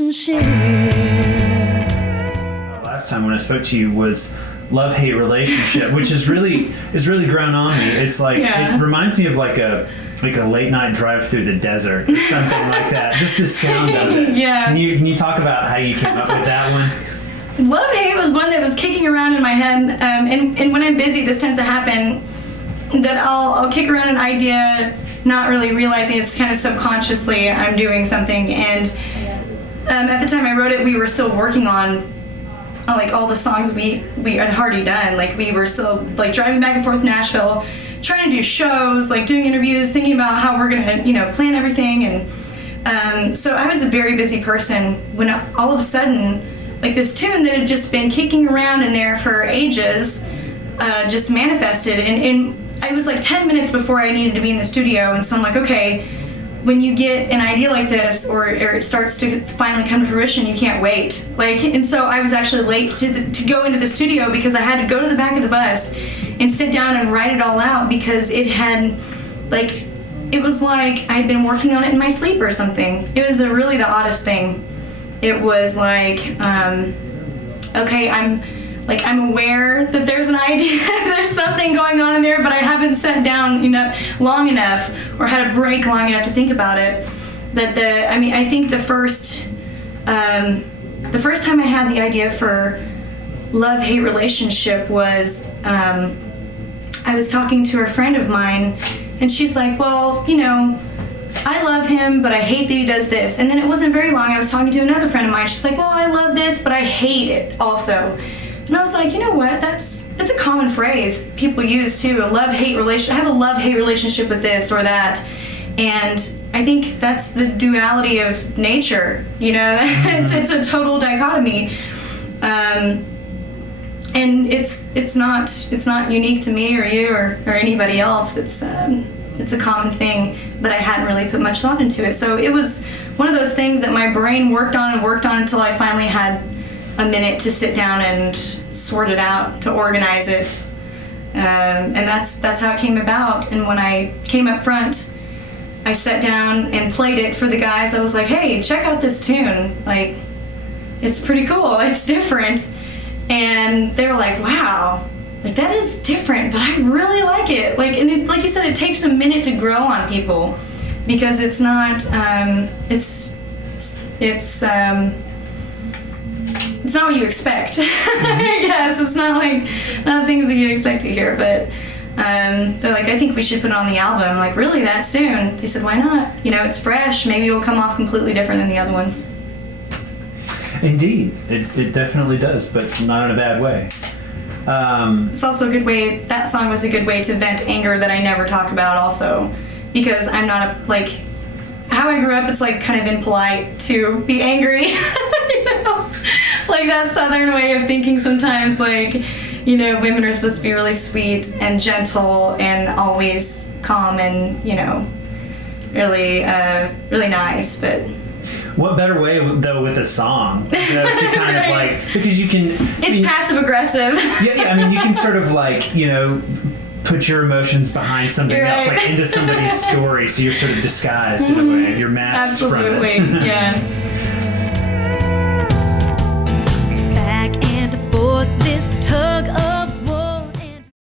relationship. Last time when I spoke to you was love-hate relationship, which is really grown on me. It's like It reminds me of like a late night drive through the desert or something like that. Just the sound of it. Yeah. Can you talk about how you came up with that one? Love-hate was one that was kicking around in my head, and when I'm busy, this tends to happen. That I'll kick around an idea, not really realizing it's kind of subconsciously I'm doing something. And at the time I wrote it, we were still working on like all the songs we had already done. Like we were still like driving back and forth to Nashville, trying to do shows, like doing interviews, thinking about how we're gonna plan everything. And so I was a very busy person when all of a sudden, like this tune that had just been kicking around in there for ages just manifested. And I was like 10 minutes before I needed to be in the studio, and so I'm like, okay, when you get an idea like this, or it starts to finally come to fruition, you can't wait. And so I was actually late to go into the studio because I had to go to the back of the bus and sit down and write it all out, because it was like I'd been working on it in my sleep or something. It was really the oddest thing. It was like, okay, I'm aware that there's an idea, there's something going on in there, but I haven't sat down, long enough or had a break long enough to think about it. I think the first time I had the idea for love-hate relationship was, I was talking to a friend of mine, and she's like, well, I love him, but I hate that he does this. And then it wasn't very long, I was talking to another friend of mine. She's like, well, I love this, but I hate it also. And I was like, you know what? That's a common phrase people use too. I have a love-hate relationship with this or that. And I think that's the duality of nature. It's a total dichotomy. And it's not unique to me or you or anybody else. It's a common thing, but I hadn't really put much thought into it. So it was one of those things that my brain worked on until I finally had a minute to sit down and sort it out, to organize it. And that's how it came about. And when I came up front, I sat down and played it for the guys. I was like, hey, check out this tune. Like, it's pretty cool. It's different. And they were like, wow, like that is different, but I really like it. Like you said, it takes a minute to grow on people, because it's not it's not what you expect. I guess it's not things that you expect to hear, but they're like, I think we should put it on the album. I'm like, really, that soon? They said, why not? It's fresh. Maybe it'll come off completely different than the other ones. Indeed, it definitely does, but not in a bad way. It's also a good way. That song was a good way to vent anger that I never talk about, also, because I'm not how I grew up. It's like kind of impolite to be angry. Like that Southern way of thinking sometimes, women are supposed to be really sweet and gentle and always calm and, really, really nice. But what better way, though, with a song, to kind of because you can... It's passive aggressive. Yeah, you can sort of put your emotions behind something else, into somebody's story, so you're sort of disguised in a way. You're masked from it. Absolutely, yeah.